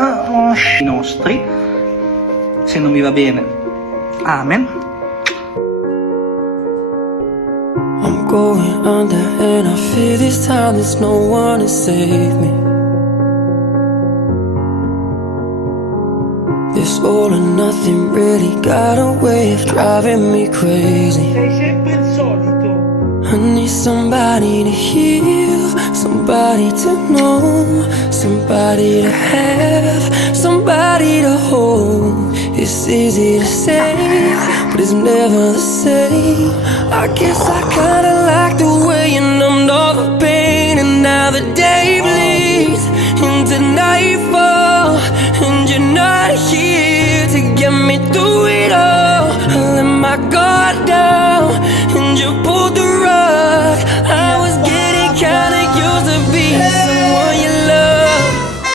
i nostri. Se non vi va bene, amen. I'm going under and I feel this time there's no one to save me. This all or nothing really got a way of driving me crazy. Sei sempre il solito. I need somebody to heal, somebody to know, somebody to have, somebody to hold. It's easy to say, but it's never the same. I guess I kinda like the way you numbed all the pain, and now the day bleeds into nightfall, and you're not here to get me through it all. I let my guard down, and you pulled the rug